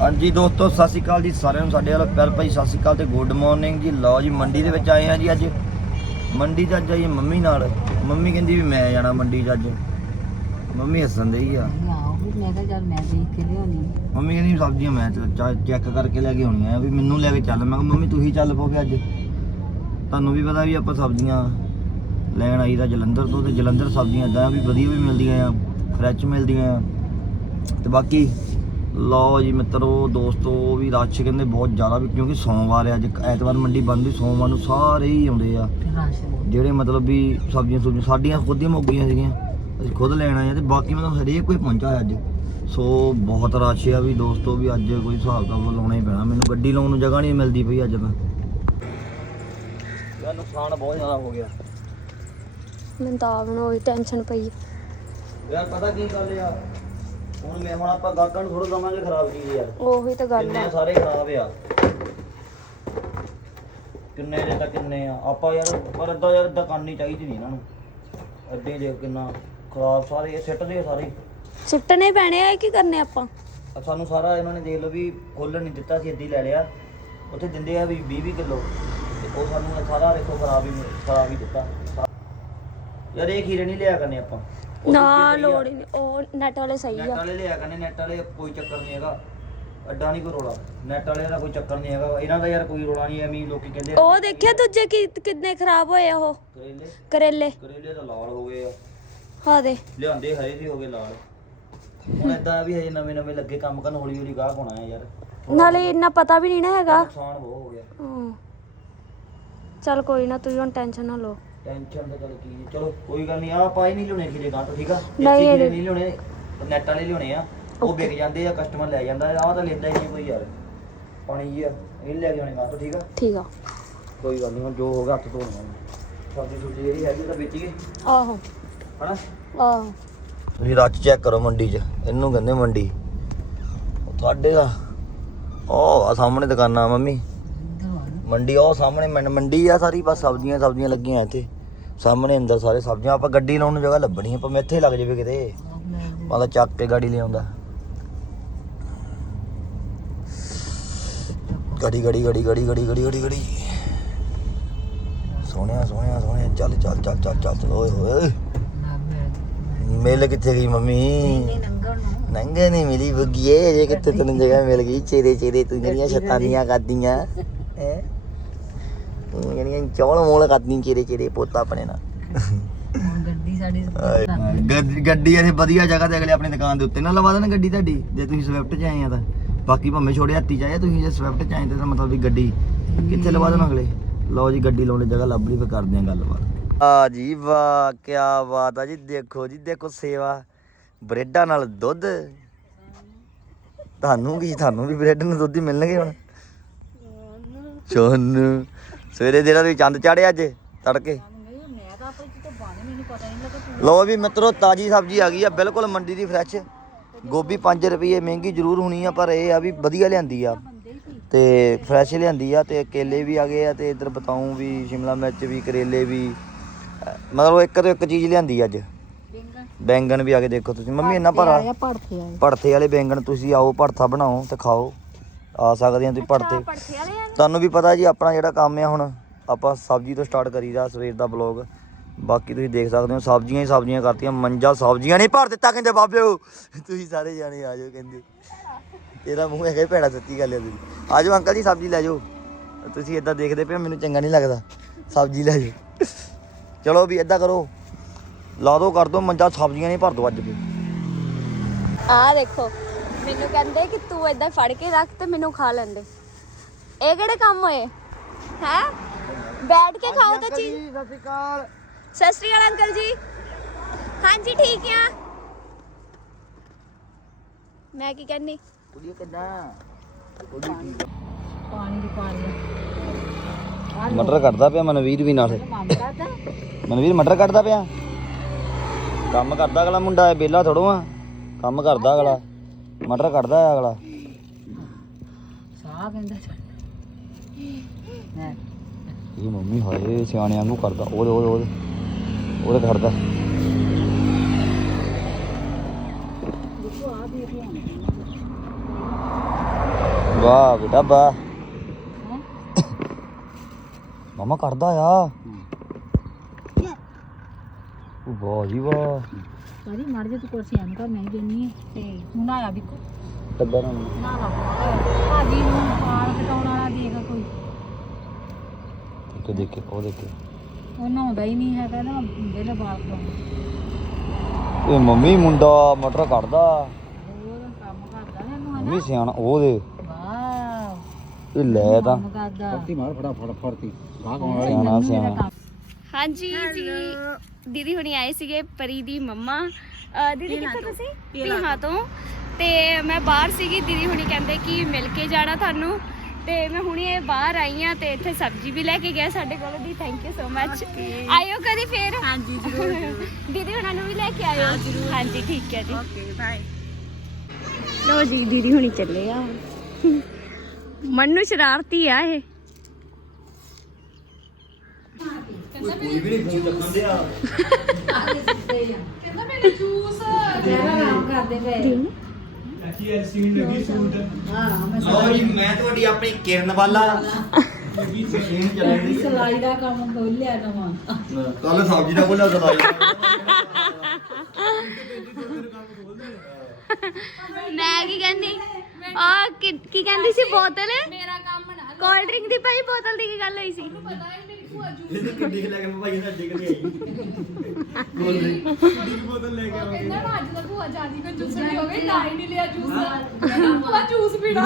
ਹਾਂਜੀ ਦੋਸਤੋ ਸਤਿ ਸ਼੍ਰੀ ਅਕਾਲ ਜੀ ਸਾਰਿਆਂ ਨੂੰ ਸਾਡੇ ਵੱਲੋਂ ਪਿਆਰ ਭਾਈ ਸਤਿ ਸ਼੍ਰੀ ਅਕਾਲ ਤੇ ਗੁੱਡ ਮਾਰਨਿੰਗ ਜੀ। ਲਓ ਜੀ ਮੰਡੀ ਦੇ ਵਿੱਚ ਆਏ ਆ ਜੀ ਅੱਜ। ਮੰਡੀ 'ਚ ਅੱਜ ਆਈ ਮੰਮੀ ਨਾਲ। ਮੰਮੀ ਕਹਿੰਦੀ ਵੀ ਮੈਂ ਜਾਣਾ ਮੰਡੀ 'ਚ ਅੱਜ। ਮੰਮੀ ਹੱਸਣ ਡਈ ਆ। ਮੈਂ ਤਾਂ ਚੱਲ ਮੈਂ ਦੇਖ ਕੇ ਲਿਆਉਣੀ। ਮੰਮੀ ਕਹਿੰਦੀ ਸਬਜ਼ੀਆਂ ਮੈਂ ਚੈੱਕ ਕਰਕੇ ਲੈ ਕੇ ਆਉਣੀਆਂ ਆ ਵੀ ਮੈਨੂੰ ਲੈ ਕੇ ਚੱਲ। ਮੈਂ ਕਿਹਾ ਮੰਮੀ ਤੁਸੀਂ ਚੱਲ ਫਿਰ ਅੱਜ। ਤੁਹਾਨੂੰ ਵੀ ਪਤਾ ਵੀ ਆਪਾਂ ਸਬਜ਼ੀਆਂ ਲੈਣ ਆਈ ਦਾ ਜਲੰਧਰ ਤੋਂ ਤੇ ਜਲੰਧਰ ਸਬਜ਼ੀਆਂ ਇਦਾਂ ਵੀ ਵਧੀਆ ਵੀ ਮਿਲਦੀਆਂ ਆ ਫਰੈਸ਼ ਮਿਲਦੀਆਂ ਆ। ਤੇ ਬਾਕੀ ਲਓ ਜੀ ਮਿੱਤਰੋ ਦੋਸਤੋ ਵੀ ਰਸ਼ ਕਹਿੰਦੇ ਬਹੁਤ ਜ਼ਿਆਦਾ ਵੀ ਕਿਉਂਕਿ ਸੋਮਵਾਰ ਹੈ ਅੱਜ ਐਤਵਾਰ ਮੰਡੀ ਬੰਦ ਵੀ ਸੋਮਵਾਰ ਨੂੰ ਸਾਰੇ ਹੀ ਆਉਂਦੇ ਆ। ਜਿਹੜੇ ਮਤਲਬ ਵੀ ਸਬਜ਼ੀਆਂ ਸੁਬਜ਼ੀਆਂ ਸਾਡੀਆਂ ਖੁਦ ਦੀਆਂ ਮੁੱਕ ਗਈਆਂ ਸੀਗੀਆਂ ਅਸੀਂ ਖੁਦ ਲੈਣ ਆਏ ਆ ਤੇ ਬਾਕੀ ਮਤਲਬ ਹਰੇਕ ਕੋਈ ਪਹੁੰਚਾ ਹੈ ਅੱਜ। ਸੋ ਬਹੁਤ ਰਸ਼ ਆ ਵੀ ਦੋਸਤੋ ਵੀ ਅੱਜ ਕੋਈ ਹਿਸਾਬ ਦਾ ਲਾਉਣਾ ਹੀ ਪੈਣਾ ਮੈਨੂੰ ਗੱਡੀ ਲਾਉਣ ਨੂੰ ਜਗ੍ਹਾ ਨਹੀਂ ਮਿਲਦੀ ਪਈ ਅੱਜ ਤਾਂ। ਯਾਰ ਨੁਕਸਾਨ ਬਹੁਤ ਜ਼ਿਆਦਾ ਹੋ ਗਿਆ। ਮੈਨੂੰ ਤਾਂ ਆਪ ਨੂੰ ਉਹੀ ਟੈਨਸ਼ਨ ਪਈ। ਯਾਰ ਪਤਾ ਕੀ ਗੱਲ ਆ? ਹੁਣ ਮੈਂ ਹੁਣ ਆਪਾਂ ਗਾਹਕਾਂ ਨੂੰ ਥੋੜਾ ਦਵਾਂਗੇ ਖਰਾਬ ਚੀਜ਼ ਯਾਰ। ਉਹੀ ਤਾਂ ਗੱਲ ਕਿੰਨੇ ਆ ਸਾਰੇ ਖਰਾਬ ਆ। ਕਿੰਨੇ ਦੇ ਤਾਂ ਕਿੰਨੇ ਆ। ਆਪਾਂ ਯਾਰ ਪਰ ਏਦਾਂ ਯਾਰ ਦੁਕਾਨੀ ਚਾਹੀਦੀ ਨਹੀਂ ਇਹਨਾਂ ਨੂੰ। ਅੱਡੇ ਦੇਖ ਕਿੰਨਾ ਖਰਾਬ ਸਾਰੇ ਇਹ ਸਿੱਟਦੇ ਆ ਸਾਰੇ। ਸਿੱਟਣੇ ਪੈਣੇ ਆ ਕੀ ਕਰਨੇ ਆਪਾਂ? ਸਾਨੂੰ ਸਾਰਾ ਇਹਨਾਂ ਨੇ ਦੇਖ ਲਓ ਵੀ ਖੋਲਣ ਨਹੀਂ ਦਿੱਤਾ ਸੀ ਏਦਾਂ ਹੀ ਲੈ ਲਿਆ। ਉੱਥੇ ਦਿੰਦੇ ਆ ਵੀ 20 20 ਕਿਲੋ। ਤੇ ਉਹ ਸਾਨੂੰ ਇਹ ਸਾਰਾ ਦੇਖੋ ਖਰਾਬ ਹੀ ਖਰਾਬ ਹੀ ਦਿੱਤਾ। ਯਾਰ ਇਹ ਖੀਰੇ ਨਹੀਂ ਲਿਆ ਕਰਨੇ ਆਪਾਂ। ਨਾ ਦੂਜੇ ਸਹੀ ਆ। ਲੋੜ ਹੀ ਨਹੀਂ। ਉਹ ਨੈਟ ਵਾਲੇ ਸਹੀ ਨੈਟ ਆ ਵਾਲੇ ਲਿਆ ਕਰਨੇ ਨੈਟ ਵਾਲੇ ਕੋਈ ਚੱਕਰ ਨਹੀਂ ਹੈਗਾ। ਅੱਡਾ ਨਹੀਂ ਕੋਈ ਰੋਲਾ। ਨੈਟ ਵਾਲੇ ਦਾ ਕੋਈ ਚੱਕਰ ਨਹੀਂ ਹੈਗਾ। ਇਹਨਾਂ ਦਾ ਯਾਰ ਕੋਈ ਰੋਲਾ ਨਹੀਂ ਐਵੇਂ ਹੀ ਲੋਕੀ ਕਹਿੰਦੇ ਆ। ਉਹ ਦੇਖਿਆ ਦੂਜੇ ਕੀ ਕਿੰਨੇ ਖਰਾਬ ਹੋਏ ਆ ਉਹ? ਕਰੇਲੇ। ਕਰੇਲੇ। ਕਰੇਲੇ ਤਾਂ ਲਾਲ ਹੋ ਗਏ ਆ। ਹਾਂ ਦੇ। ਲਿਆਂਦੇ ਹਰੇ ਵੀ ਹੋ ਗਏ ਲਾਲ। ਹੁਣ ਏਦਾਂ ਵੀ ਹਜੇ ਨਵੇਂ ਨਵੇਂ ਲੱਗੇ ਕੰਮ ਕਰਨ ਹੌਲੀ ਹੌਲੀ ਗਾਹਕ ਹੋਣਾ ਹੈ ਯਾਰ। ਨਾਲੇ ਇੰਨਾ ਪਤਾ ਵੀ ਨਹੀਂ ਨਾ ਹੈਗਾ। ਨੁਕਸਾਨ ਬਹੁਤ ਹੋ ਗਿਆ। ਹਾਂ। ਚੱਲ ਕੋਈ ਨਾ ਤੁਸੀਂ ਹੁਣ ਟੈਨਸ਼ਨ ਨਾ ਲਓ। ਟੈਨਸ਼ਨ ਤਾਂ ਚਲ ਕੀ ਚਲੋ ਕੋਈ ਗੱਲ ਨਹੀਂ ਆ ਆਪਾਂ ਹੀ ਨਹੀਂ ਲਿਉਣੇ ਖੀਰੇ ਗਾਂ ਤੋਂ ਠੀਕ ਆ? ਨਹੀਂ, ਇਹ- ਨਹੀਂ। ਲਿਉਣੇ ਨੈਟ ਵਾਲੇ ਲਿਉਣੇ ਆ। ਉਹ ਵਿਕ ਜਾਂਦੇ ਆ ਕਸਟਮਰ ਲੈ ਜਾਂਦਾ ਆਹ ਤਾਂ ਲੈਂਦਾ ਹੀ ਨਹੀਂ ਕੋਈ ਯਾਰ। ਪਾਣੀ ਜੀ ਆ ਇਹ ਲੈ ਕੇ ਆਉਣੇ ਗਾਂ ਤੋਂ ਠੀਕ ਆ? ਠੀਕ ਆ। ਕੋਈ ਗੱਲ ਨਹੀਂ ਹੁਣ ਜੋ ਹੋਗਾ ਹੱਥ ਧੋਣਾ ਸਬਜ਼ੀ ਸੁਬਜ਼ੀ ਜਿਹੜੀ ਹੈਗੀ ਤਾਂ ਵੇਚੀਏ। ਆਹੋ। ਹਨਾ? ਆਹੋ। ਤੁਸੀਂ ਰੱਚ ਚੈੱਕ ਕਰੋ ਮੰਡੀ 'ਚ ਇਹਨੂੰ ਕਹਿੰਦੇ ਮੰਡੀ। ਉਹ ਤੁਹਾਡੇ ਦਾ ਉਹ ਆ ਸਾਹਮਣੇ ਦੁਕਾਨਾਂ ਮੰਮੀ। ਆ। ਮੰਡੀ ਉਹ ਸਾਹਮਣੇ ਮੰਡ- ਮੰਡੀ ਆ ਸਾਰੀ ਬਸ ਸਬਜ਼ੀਆਂ ਸਬਜ਼ੀਆਂ ਲੱਗੀਆਂ ਇੱਥੇ। ਸਾਹਮਣੇ ਅੰਦਰ ਸਾਰੇ ਸਬਜ਼ੀਆਂ ਆਪਾਂ ਗੱਡੀ ਲਾਉਣ ਨੂੰ ਜਗ੍ਹਾ ਲੱਭਣੀ ਆਪਾਂ ਇੱਥੇ ਲੱਗ ਜਾਵੇ ਕਿਤੇ। ਮੈਂ ਮੈਂ ਤਾਂ ਚੱਕ ਕੇ ਗਾੜੀ ਲਿਆਉਂਦਾ। ਗੜੀ ਗੜੀ ਗੜੀ ਗੜੀ ਗੜੀ ਗੜੀ ਗੜੀ ਗੜੀ ਸੋਹਣਿਆ ਸੋਹਣਿਆ ਸੋਹਣਿਆ। ਚੱਲ ਚੱਲ ਚੱਲ ਚੱਲ ਚੱਲ ਚੱਲ, ਓਏ ਹੋਏ ਮੈਂ ਮਿਲ ਕਿੱਥੇ ਗਈ ਮੰਮੀ? ਨੰਗੇ ਨਹੀਂ ਮਿਲੀ ਬੁੱਗੀਏ ਜੇ ਕਿਤੇ ਤੈਨੂੰ ਜਗ੍ਹਾ ਮਿਲ ਗਈ ਚੇਰੇ ਚੇਰੇ ਤੂੰ ਜਿਹੜੀਆਂ ਸ਼ੈਤਾਨੀਆਂ ਕਰਦੀਆਂ। ਹੈ? ਤੂੰ ਜਿਹੜੀਆਂ ਚੌਲ ਮੋਲ ਕਰਦੀਆਂ ਚੇਰੇ ਚੇਰੇ ਪੋਤਾ ਆਪਣੇ ਨਾਲ। ਹੁਣ ਗੱਡੀ ਸਾਡੀ ਗੱਡ- ਗੱਡੀ ਇਹ ਵਧੀਆ ਜਗ੍ਹਾ ਤੇ ਅਗਲੇ ਆਪਣੀ ਦੁਕਾਨ ਦੇ ਉੱਤੇ ਨਾ ਲਵਾ ਦੇਣ ਗੱਡੀ ਤੁਹਾਡੀ। ਜੇ ਤੁਸੀਂ ਸਵਿਫਟ 'ਚ ਆਏ ਆ ਤਾਂ। ਬਾਕੀ ਭਾਵੇਂ ਛੋੜੇ ਹੱਥੀ 'ਚ ਆਏ ਆ, ਤੁਸੀਂ ਜੇ ਸਵਿਫਟ 'ਚ ਆਏ ਤਾਂ ਮਤਲਬ ਵੀ ਗੱਡੀ ਕਿੱਥੇ ਲਵਾ ਦੇਣ ਅਗਲੇ? ਲਓ ਜੀ ਗੱਡੀ ਲਾਉਣ ਦੀ ਜਗ੍ਹਾ ਲੱਭ ਲਈ ਫੇ ਕਰਦੇ ਆ ਗੱਲਬਾਤ। ਆ ਜੀ ਵਾਹ ਕੀ ਬਾਤ ਆ ਜੀ ਦੇਖੋ ਜੀ ਦੇਖੋ ਸੇਵਾ। ਬ੍ਰੈਡਾਂ ਨਾਲ ਦੁੱਧ। ਤੁਹਾਨੂੰ ਕੀ ਤੁਹਾਨੂੰ ਵੀ ਬ੍ਰੈਡ ਨਾਲ ਦੁੱਧ ਹੀ ਮਿਲਣਗੇ ਹੁਣ? ਚੋਨ ਸਵੇਰੇ ਜਿਹੜਾ ਤੁਸੀਂ ਚੰਦ ਚਾੜਿਆ ਅੱਜ ਤੜਕੇ। ਮੈਂ ਤਾਂ ਆਪੇ ਕਿਤੇ ਬਾਣੇ ਮੈਨੂੰ ਪਤਾ ਨਹੀਂ ਲੱਗਾ ਲੋ ਵੀ ਮਿੱਤਰੋ ਤਾਜੀ ਸਬਜ਼ੀ ਆ ਗਈ ਆ ਬਿਲਕੁਲ ਮੰਡੀ ਦੀ ਫਰੈਸ਼ ਗੋਭੀ 5 ਰੁਪਏ ਮਹਿੰਗੀ ਜ਼ਰੂਰ ਹੋਣੀ ਆ ਪਰ ਇਹ ਆ ਵੀ ਵਧੀਆ ਲਿਆਂਦੀ ਆ। ਤੇ ਫਰੈਸ਼ ਲਿਆਂਦੀ ਆ ਤੇ ਕੇਲੇ ਵੀ ਆ ਗਏ ਆ ਤੇ ਇਧਰ ਬਤਾਉ ਵੀ ਸ਼ਿਮਲਾ ਮਿਰਚ ਵੀ ਕਰੇਲੇ ਵੀ। ਮਤਲਬ ਇੱਕ ਤੋਂ ਇੱਕ ਚੀਜ਼ ਲਿਆਂਦੀ ਅੱਜ। ਬੈਂਗਣ ਵੀ ਆ ਕੇ ਦੇਖੋ ਤੁਸੀਂ। ਮੰਮੀ ਇੰਨਾ ਭਰਾ। ਭੜਥੇ ਵਾਲੇ ਬੈਂਗਣ ਤੁਸੀਂ ਆਓ ਭੜਥਾ ਬਣਾਓ ਤੇ ਖਾਓ। ਆ ਸਕਦੇ ਆ ਤੁਸੀਂ ਭੜਥੇ ਪੜਥੇ ਵਾਲੇ ਆ ਤੁਹਾਨੂੰ ਵੀ ਪਤਾ ਜੀ ਆਪਣਾ ਜਿਹੜਾ ਕੰਮ ਆ ਹੁਣ ਆਪਾਂ ਸਬਜ਼ੀ ਤੋਂ ਸਟਾਰਟ ਕਰੀਦਾ ਸਵੇਰ ਦਾ ਬਲੌਗ ਬਾਕੀ ਤੁਸੀਂ ਦੇਖ ਸਕਦੇ ਹੋ ਸਬਜ਼ੀਆਂ ਹੀ ਸਬਜ਼ੀਆਂ ਕਰਤੀਆਂ ਮੰਜਾ ਸਬਜ਼ੀਆਂ ਨਹੀਂ ਭਰ ਦਿੱਤਾ ਕਹਿੰਦੇ ਬਾਬਿਓ ਤੁਸੀਂ ਸਾਰੇ ਜਾਣੇ ਆ ਜਾਓ ਕਹਿੰਦੇ। ਤੇਰਾ ਮੂੰਹ ਹੈਗਾ ਹੀ ਭੈੜਾ ਸੱਚੀ ਗੱਲ ਹੈ ਤੇਰੀ। ਆ ਜਾਓ ਅੰਕਲ ਜੀ ਸਬਜ਼ੀ ਲੈ ਜਾਓ। ਤੁਸੀਂ ਇਦਾਂ ਦੇਖਦੇ ਪਏ ਹੋ, ਮੈਨੂੰ ਚੰਗਾ ਨਹੀਂ ਲੱਗਦਾ। ਸਬਜ਼ੀ ਲੈ ਜਾਓ। ਚਲੋ ਵੀ ਇਦਾਂ ਕਰੋ। ਲਾ ਦੋ ਕਰ ਦੋ ਮੰਜਾ ਸਬਜ਼ੀਆਂ ਨਹੀਂ ਭਰ ਦੋ ਅੱਜ ਵੀ। ਆ ਦੇਖੋ। ਮੈਨੂੰ ਕਹਿੰਦੇ ਕਿ ਤੂੰ ਏਦਾਂ ਫੜ ਕੇ ਰੱਖ ਤੇ ਮੈਨੂੰ ਖਾ ਲੈਂਦੇ। ਇਹ ਕਿਹੜੇ ਕੰਮ ਹੋਏ? ਹੈ? ਬੈਠ ਕੇ ਖਾਓ ਤਾਂ ਚੀਜ਼। ਸਤਿ ਸ਼੍ਰੀ ਅਕਾਲ। ਸਤਿ ਸ਼੍ਰੀ ਅਕਾਲ ਅੰਕਲ ਜੀ। ਹਾਂਜੀ ਠੀਕ ਆ। ਮੈਂ ਕੀ ਕਹਿੰਨੀ? ਕੁੜੀ ਕਿੱਦਾਂ ਪਾਣੀ ਦੀ ਪਾਣੀ ਮਟਰ ਕੱਟਦਾ ਪਿਆ ਮਨਵੀਰ ਵੀ ਨਾਲ। ਕੰਮ ਕਰਦਾ। ਮਨਵੀਰ ਮਟਰ ਕੱਟਦਾ ਪਿਆ? ਕੰਮ ਕਰਦਾ ਅਗਲਾ ਮੁੰਡਾ ਇਹ ਬੇਲਾ ਥੋੜੋ ਆ ਕੰਮ ਕਰਦਾ ਅਗਲਾ। ਮਟਰ ਕੱਟਦਾ ਆ ਅਗਲਾ। ਸਾਹ ਕਹਿੰਦਾ ਮੈਂ ਇਹ ਮੰਮੀ ਹਾਏ ਸਿਆਣੇ ਵਾਂਗੂ ਕਰਦਾ। ਉਹਦੇ ਉਹਦੇ ਉਹਦੇ ਉਹਦੇ ਕਰਦਾ। ਵਾਹ ਬੇਟਾ ਵਾਹ? ਮਮਾ ਕਰਦਾ ਆ। ਉਹ ਵਾਹ ਜੀ ਵਾਹ। ਭਾਜੀ ਮੜ ਜੇ ਤੂੰ ਕੁਰਸੀ ਆਂ ਕਰ ਮੈਂ ਦੇਣੀ ਤੇ ਹੁਣ ਆਇਆ ਬਿੱਕੂ ਟੱਬਰ ਨੂੰ ਨਾ ਲਾ ਭਾਜੀ ਨੂੰ ਪਾਲ ਕਟਾਉਣ ਵਾਲਾ ਦੇਗਾ ਕੋਈ। ਦੇਖੇ ਦੇਖੇ ਉਹ ਦੇਖੇ। ਉਹ ਨਹਾਉਂਦਾ ਹੀ ਨਹੀਂ ਹੈ ਕਹਿੰਦਾ ਵੇਲੇ ਬਾਲ ਕਟਾਉਣ। ਇਹ ਮੰਮੀ ਮੁੰਡਾ ਮਟਰ ਕੱਢਦਾ। ਹੋਰ ਕੰਮ ਕਰਦਾ ਨਾ ਇਹਨੂੰ ਮੰਮੀ ਸਿਆਣਾ ਉਹ ਦੇ। ਵਾਹ ਇਹ ਲੈ ਤਾਂ। ਕਰਦਾ। ਮਾਰ ਫੜਾ ਫੜ ਫੜਤੀ। ਗਾਹ ਸਿਆਣਾ ਸਿਆਣਾ। ਹਾਂਜੀ ਜੀ। ਦੀਦੀ ਹੁਣੀ ਆਏ ਸੀਗੇ ਪਰੀ ਦੀ ਮੰਮਾ। ਅਹ ਦੀਦੀ ਕਿੱਥੋਂ ਤੁਸੀਂ? ਪੀਹਾਂ ਤੋਂ। ਤੇ। ਮੈਂ ਬਾਹਰ ਸੀਗੀ ਦੀਦੀ ਹੁਣੀ ਕਹਿੰਦੇ ਕਿ ਮਿਲ ਕੇ ਜਾਣਾ ਤੁਹਾਨੂੰ। ਤੇ ਮੈਂ ਹੁਣੀ ਇਹ ਬਾਹਰ ਆਈ ਆ ਤੇ ਇੱਥੇ ਸਬਜ਼ੀ ਵੀ ਲੈ ਕੇ ਗਿਆ ਸਾਡੇ ਕੋਲ ਦੀ। ਥੈਂਕ ਯੂ ਸੋ ਮੱਚ ਆਇਓ ਕਦੀ ਫੇਰ। ਹਾਂਜੀ ਜ਼ਰੂਰ ਦੀਦੀ ਹੁਣਾਂ ਨੂੰ ਵੀ ਲੈ ਕੇ ਆਇਓ। ਹਾਂਜੀ ਠੀਕ ਹੈ ਜੀ। ਓਕੇ ਬਾਏ ਲੋ ਜੀ ਦੀਦੀ ਹੁਣੀ ਚੱਲੇ ਆ। ਮੰਨੂ ਸ਼ਰਾਰਤੀ ਆ ਇਹ। ਕੋਈ ਵੀ ਨਹੀਂ ਚੱਕਣ ਦਿਆ ਕੰਮ ਕਰਦੇ ਪਏ। ਲਓ। ਜੀ ਮੈਂ ਤੁਹਾਡੀ ਆਪਣੀ ਕਿਰਨ ਵਾਲਾ। ਮਸ਼ੀਨ ਚੱਲਣ ਸਲਾਈ ਦਾ ਕੰਮ ਖੋਲਿਆ ਨਵਾਂ। ਕੱਲ ਸਬਜ਼ੀ ਦਾ ਬੋਲਿਆ ਸਲਾਈ ਮੈਂ ਕੀ ਕਹਿੰਦੀ? ਆ ਕੀ ਕੀ ਕਹਿੰਦੀ ਸੀ ਬੋਤਲ? ਮੇਰਾ ਕੰਮ ਨਾ ਕੋਲਡ ਡਰਿੰਕ ਦੀ ਭਾਈ ਬੋਤਲ ਦੀ ਕੀ ਗੱਲ ਹੋਈ ਸੀ? ਗੱਡੀ ਲੈ ਕੇ ਮੈਂ ਭਾਈ ਨਾਲ ਡਿੱਗ ਲਈ ਬੋਲ ਰਹੀ ਮੈਨੂੰ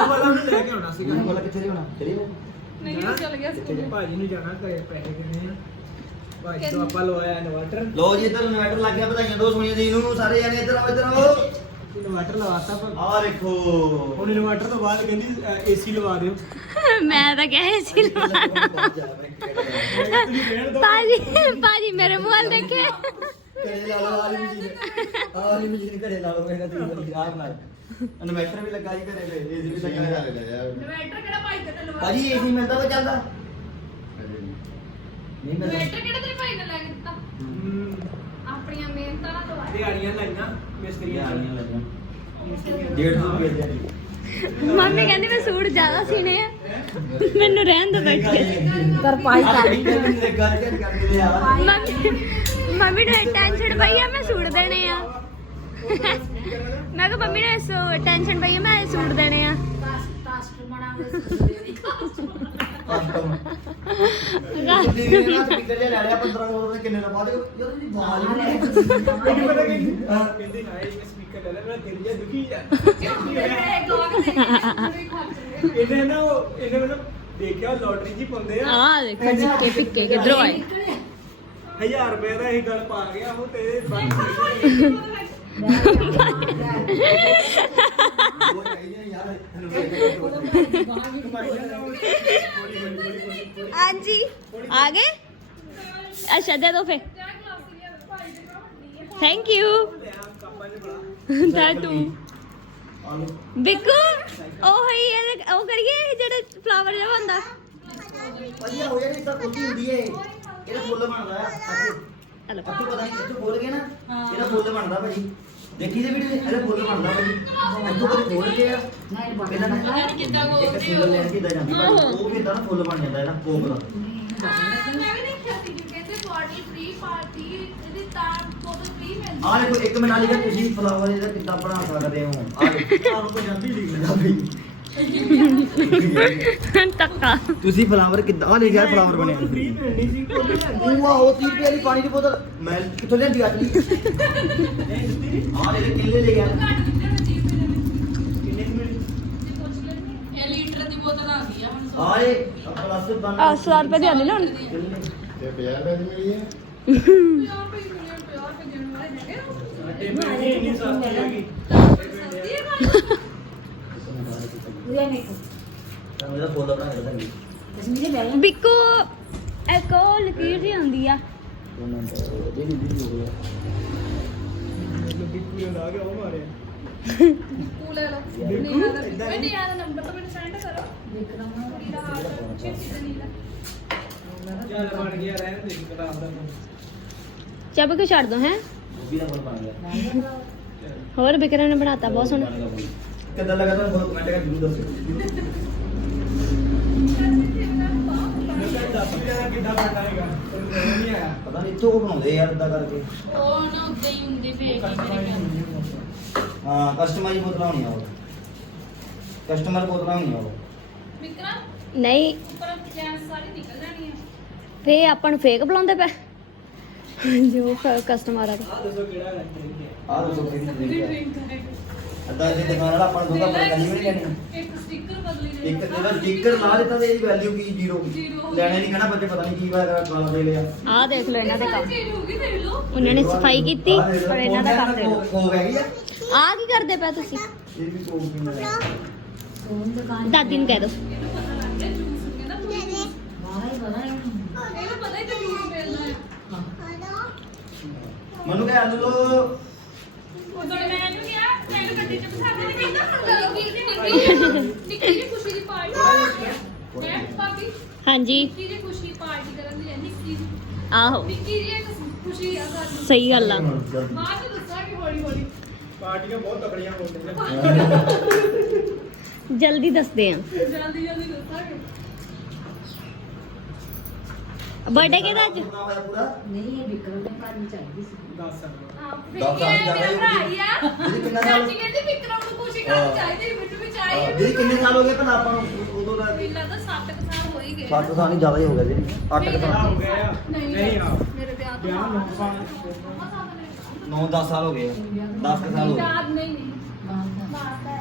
ਪਤਾ ਨਹੀਂ ਲੈ ਕੇ ਆਉਣਾ ਸੀਗਾ। ਬੋਲਾ ਕਿੱਥੇ ਰਹਿਣਾ ਚਲੀ ਭਾਜੀ ਨੂੰ ਜਾਣਾ ਘਰੇ ਪੈਸੇ ਕਿੰਨੇ ਆ? ਭਾਜੀ ਤੋਂ ਆਪਾਂ ਲਵਾਇਆ ਇਨਵਰਟਰ ਲੋ ਜੀ ਇੱਧਰ ਇਨਵਰਟਰ ਲੱਗ ਗਿਆ ਵਧਾਈਆਂ ਦੋ ਸੁਣੀਆਂ ਜੀ ਨੂੰ। ਸਾਰੇ ਜਾਣੇ ਇੱਧਰ ਆਓ ਇੱਧਰ ਆਓ। ਇਨਵਰਟਰ ਲਵਾਤਾ ਪਰ ਆ ਦੇਖੋ। ਹੁਣ ਇਨਵਰਟਰ ਤੋਂ ਬਾਅਦ ਕਹਿੰਦੀ ਏਸੀ ਲਵਾ ਦਿਓ। ਮੈਂ ਤਾਂ ਕਹੇ ਸੀ ਲਵਾਣਾ ਭਾਜੀ ਭਾਜੀ ਮੇਰੇ ਮੂੰਹ ਵੱਲ ਦੇਖੇ ਘਰੇ ਲਾ ਲਓ ਆਲੀ ਮਸ਼ੀਨ ਆਲੀ ਮਸ਼ੀਨ ਘਰੇ ਲਾ ਲਓ ਕਹਿੰਦਾ ਤੁਸੀਂ ਆਪ ਨਾਲ ਇਨਵਰਟਰ ਵੀ ਲੱਗਾ ਜੀ ਘਰੇ ਵੇ ਏਸੀ ਵੀ ਲੱਗਾ ਹੈ ਇਨਵਰਟਰ ਕਿਹੜਾ ਭਾਈ ਤੇ ਲਵਾ ਭਾਜੀ ਏਸੀ ਮਿਲਦਾ ਵਾ ਚੱਲਦਾ। ਨਹੀਂ। ਮਿਲਦਾ। ਕਿਹੜਾ ਤੇਰੇ ਭਾਈ ਨੇ ਲੈ ਕੇ ਦਿੱਤਾ? ਆਪਣੀਆਂ ਮਿਹਨਤਾਂ ਨਾਲ ਦਵਾਈ ਦਿਹਾੜੀਆਂ ਲਾਈਆਂ ਮਿਸਤਰੀਆਂ ਆਲੀਆਂ ਲੱਗੀਆਂ 150 ਰੁਪਏ ਦੇ ਮੰਮੀ ਕਹਿੰਦੀ ਮੈਂ ਸੂਟ ਜ਼ਿਆਦਾ ਸੀਨੇ ਆ। ਮੈਨੂੰ ਰਹਿਣ ਦੋ ਬੈਠ ਤਰਪਾਈ ਕਰ। ਕਰ ਕਰਕੇ ਕਰਕੇ ਲਿਆ ਮੰਮੀ ਮੰਮੀ ਨੂੰ ਟੈਨਸ਼ਨ ਪਈ ਆ ਮੈਂ ਸੂਟ ਦੇਣੇ ਆ। ਮੈਂ ਕਿਹਾ ਮੰਮੀ ਨੂੰ ਇਸ ਟੈਨਸ਼ਨ ਪਈ ਆ ਮੈਂ ਸੂਟ ਦੇਣੇ ਆ। ਦੀਦੀ ਨੇ ਨਾ ਸਪੀਕਰ ਜਿਹਾ ਲੈ ਲਿਆ 15 ਰੁਪਏ ਕਿੰਨੇ ਦਾ ਬਾਅਦ ਯਾਰ ਜੀ ਬਾਲ ਹੀ ਨਹੀਂ ਮੈਨੂੰ ਪਤਾ ਕਹਿੰਦੀ ਕਹਿੰਦੀ ਹਾਏ ਇਹ ਸਪੀਕਰ ਲੈ ਲੈ ਮੇਰਾ ਦਿਲ ਜਿਹਾ ਦੁਖੀ ਜਾ ਇਹਨੇ ਨਾ ਉਹ ਇਹਨੇ ਮੈਨੂੰ ਦੇਖਿਆ ਲੋਟਰੀ ਜੀ ਪਾਉਂਦੇ ਆ ਆ ਦੇਖੋ ਜਿੱਕੇ ਪਿੱਕੇ ਕਿਧਰੋਂ ਆਏ। 1000 ਰੁਪਏ ਦਾ ਇਹ ਗੱਲ ਪਾ ਗਿਆ ਉਹ ਤੇ ਬੰਦ ਹਾਂਜੀ। ਆ ਗਏ? ਅੱਛਾ ਦੇ ਦੋ ਫੇ ਥੈਂਕ ਯੂ ਤੂੰ ਆਲੂ ਬਿੱਕੂ ਉਹ ਹੀ ਉਹ ਕਰੀਏ ਜਿਹੜੇ ਫਲਾਵਰ ਜਿਹਾ ਹੁੰਦਾ ਵਧੀਆ ਹੋ ਜਾਣੀ ਤਾਂ ਕੁੱਤੀ ਹੁੰਦੀ ਏ। ਇਹਦਾ ਫੁੱਲ ਬਣਦਾ ਆ ਅੱਛਾ ਪਤਾ ਨਹੀਂ ਇੱਥੋਂ ਖੋਲ ਕੇ ਨਾ ਇਹਦਾ ਫੁੱਲ ਬਣਦਾ ਭਾਜੀ ਦੇਖੀ ਤੇ ਵੀਡੀਓ ਇਹਦਾ ਫੁੱਲ ਬਣਦਾ ਭਾਜੀ ਇੱਥੋਂ ਕਦੇ ਖੋਲ ਕੇ ਆ। ਪਹਿਲਾਂ ਨਾ ਇੱਕ ਸਿੰਗਲ ਲੈਣ ਕਿੱਦਾਂ ਜਾਂਦੀ ਭਾਜੀ। ਉਹ ਵੀ ਇਦਾਂ ਨਾ ਫੁੱਲ ਬਣ ਜਾਂਦਾ ਇਹਦਾ ਕੋਕ ਦਾ। ਆ ਦੇਖੋ ਇੱਕ ਮਿੰਟ ਨਾਲ ਲਿਖਿਆ ਤੁਸੀਂ ਫਲਾਵਰ ਇਹਦਾ ਕਿੱਦਾਂ ਬਣਾ ਸਕਦੇ ਹੋ? ਆ ਦੇਖੋ ਆਹ ਪੰਜਾਬੀ। ਤੁਸੀਂ ਫਲਾਵਰ ਕਿੱਦਾਂ? ਆ ਲਿਖਿਆ ਫਲਾਵਰ ਬਣਿਆ ਉਹ ਆ ਉਹ 30 ਰੁਪਏ ਵਾਲੀ ਪਾਣੀ ਦੀ ਬੋਤਲ। ਮੈਂ ਕਿੱਥੋਂ ਲਿਆਂਦੀ ਅੱਜ? ਲਈ ਆ ਲੈ ਕਿੱਲੇ ਲੈ ਗਿਆ ਮਿਲੀ ਆਏ ਪਲੱਸ ਬਣ ਆ 100 ਰੁਪਏ ਦੀ ਆਉਂਦੀ ਨਾ ਹੁਣ। ਤੇ ਮਿਲਣੀ ਇੰਨੀ ਸਸਤੀ ਹੈਗੀ। ਬਣਾ ਕੇ ਰੱਖਾਂਗੇ ਬਿੱਕੂ ਆ। ਹੋ। ਗਿਆ ਪੂਰੇ ਲਾ ਕੇ ਉਹ ਮਾਰਿਆ ਚੱਲ ਬਣ ਗਿਆ ਰਹਿਣ ਦੇ ਕਿਤਾਬ ਦਾ ਚੱਬ ਕੇ ਛੱਡ ਦੋ ਹੈ? ਵੀ ਦਾ ਫੁੱਲ ਬਣ ਗਿਆ। ਹੋਰ ਬਿਕਰਾਂ ਨੇ ਬਣਾਤਾ ਬਹੁਤ ਸੋਹਣਾ। ਕਿੱਦਾਂ ਲੱਗਾ ਤੁਹਾਨੂੰ ਬਹੁਤ ਕਮੈਂਟ ਕਰਕੇ ਜਰੂਰ ਦੱਸਿਓ। ਕਿੱਦਾਂ ਬਣਦਾ ਹੈਗਾ ਨਹੀਂ ਆਇਆ ਪਤਾ ਨਹੀਂ ਇੱਥੋਂ ਕੋ ਬਣਾਉਂਦੇ ਯਾਰ ਇਦਾਂ ਕਰਕੇ। ਉਹ ਨਾ ਉਦਾਂ ਹੀ ਹੁੰਦੇ ਫੇਕ ਹਾਂ ਕਸਟਮਾਈਜ਼ ਬੋਤਲਾਂ ਹੋਣੀਆਂ ਉਹ ਕਸਟਮਰ ਬੋਤਲਾਂ ਹੋਣੀਆਂ ਉਹ। ਨਹੀਂ। ਫੇ ਆਪਾਂ ਨੂੰ ਫੇਕ ਬੁਲਾਉਂਦੇ ਪਏ। ਜੋ ਕਸਟਮਰ ਆ। ਤੇ। ਆਹ ਦੱਸੋ ਕਿਹੜਾ ਰੈਸਟੋਰੈਂਟ ਆਹ ਦੱਸੋ ਕਿਹੜੀ ਡਰਿੰਕ ਹੈ। ਅੱਦਾ ਇਹ ਦੁਕਾਨ ਵਾਲਾ ਆਪਾਂ ਨੂੰ ਦੁੱਧ ਪਤਾ ਨਹੀਂ ਲੈਣੀ ਇੱਕ ਸਟicker ਬਦਲੀ ਦੇ ਇੱਕ ਜਿਹੜਾ ਸਟicker ਲਾ ਦਿੱਤਾ ਤੇ ਇਹਦੀ ਵੈਲਿਊ ਕੀ? ਜ਼ੀਰੋ ਲੈਣੇ ਨਹੀਂ ਕਹਿਣਾ ਬੱਚੇ ਪਤਾ ਨਹੀਂ ਕੀ ਵਾਰ ਗਾਲਾਂ ਦੇ ਲਿਆ। ਆਹ ਦੇਖ ਲਓ ਇਹਨਾਂ ਦੇ ਕੰਮ। ਚੇਂਜ ਹੋ ਗਈ ਦੇਖ ਲਓ। ਉਹਨਾਂ ਨੇ ਸਫ਼ਾਈ ਕੀਤੀ ਆਹ ਦੇਖ ਲਓ, ਪਰ ਇਹਨਾਂ ਦਾ ਕੋਕ ਕਰਦੇ ਲਓ। ਕੋਕ ਹੈਗੀ ਆ? ਆਹ ਕੀ ਕਰਦੇ ਪਏ ਤੁਸੀਂ? ਇਹ ਵੀ ਕੋਕ ਹੈ ਦਾਦੀ ਨੂੰ ਕਹਿ ਦੋ। ਇਹਨੂੰ ਪਤਾ ਲੱਗ ਗਿਆ ਜੂਸ ਕਹਿੰਦਾ ਤੂੰ ਬਾਹਰ ਹੀ ਬਣਾ ਇਹਨੂੰ ਪਤਾ ਹੀ ਤੇ ਜੂਸ ਮਿਲਦਾ ਹੈ। ਮੈਨੂੰ ਕਹਿ ਆਲੂ ਲੋ ਉਦੋਂ ਮੈਂ ਇਹਨੂੰ ਕਿਹਾ ਤੈਨੂੰ ਗੱਡੀ ਚ ਬਿਠਾ ਦੇ ਕਹਿੰਦਾ ਨਿੱਕੀ ਜੀ ਨਿੱਕੀ ਨਿੱਕੀ ਜੀ ਖੁਸ਼ੀ ਦੀ ਪਾਰਟੀ ਮੈਂ ਭਾਬੀ ਹਾਂਜੀ। ਨਿੱਕੀ ਜੀ ਖੁਸ਼ੀ ਪਾਰਟੀ ਕਰਨ ਦੀ ਹੈ ਨਿੱਕੀ ਜੀ ਆਹੋ। ਨਿੱਕੀ ਜੀ ਇੱਕ ਖੁਸ਼ੀ ਆ ਸਾਨੂੰ ਸਹੀ ਗੱਲ ਆ। ਬਾਅਦ ਚ ਦੱਸਾਂਗੇ ਹੌਲੀ ਹੌਲੀ। ਪਾਰਟੀਆਂ ਬਹੁਤ ਤਕੜੀਆਂ ਹੋਣਗੀਆਂ ਜਲਦੀ ਦੱਸਦੇ ਆ। ਜਲਦੀ ਜਲਦੀ ਦੱਸਾਂਗੇ। ਬਰਥਡੇ ਕਿਹਦਾ ਅੱਜ ਹੋਇਆ ਪੂਰਾ ਨਹੀਂ ਇਹ ਵਿਕਰਮ ਦੇ ਘਰ ਨੂੰ ਚਾਹੀਦੀ ਸੀ 10 ਸਾਲ ਹਾਂ ਦਸ ਸਾਲ ਮੇਰਾ ਜ਼ਿਆਦਾ ਹੀ ਭਰਾ ਹੋ ਹੀ ਆ ਦੀਦੀ ਕਿੰਨਾ ਸਾਲ ਚਾਚੀ ਕਹਿੰਦੀ ਵਿਕਰਮ ਨੂੰ ਖੁਸ਼ੀ ਕਰਨੀ ਚਾਹੀਦੀ ਮੈਨੂੰ ਵੀ ਹਾਂ, ਚਾਹੀਦੀ ਦੀਦੀ ਕਿੰਨੇ ਸਾਲ ਹੋ ਗਏ ਭਲਾ ਆਪਾਂ ਨੂੰ ਉਦੋਂ ਦਾ ਮੈਨੂੰ ਲੱਗਦਾ 7 ਸਾਲ ਹੋ ਹੀ ਗਏ 7 ਸਾਲ ਨਹੀਂ ਜ਼ਿਆਦਾ ਹੀ ਹੋ ਗਏ ਜੀ 8 ਕਿੰਨਾ ਸਾਲ ਹੋ ਗਿਆ ਨਹੀਂ ਨਹੀਂ ਆ ਮੇਰੇ ਵਿਆਹ ਤੋਂ ਵਿਆਹ ਨੂੰ ਸਾਲ 9 10 ਸਾਲ ਹੋ ਗਏ 10 ਸਾਲ ਹੋ ਗਏ ਯਾਦ ਨਹੀਂ ਨਹੀਂ ਬਾਹਰ ਬਾਤ ਹੈ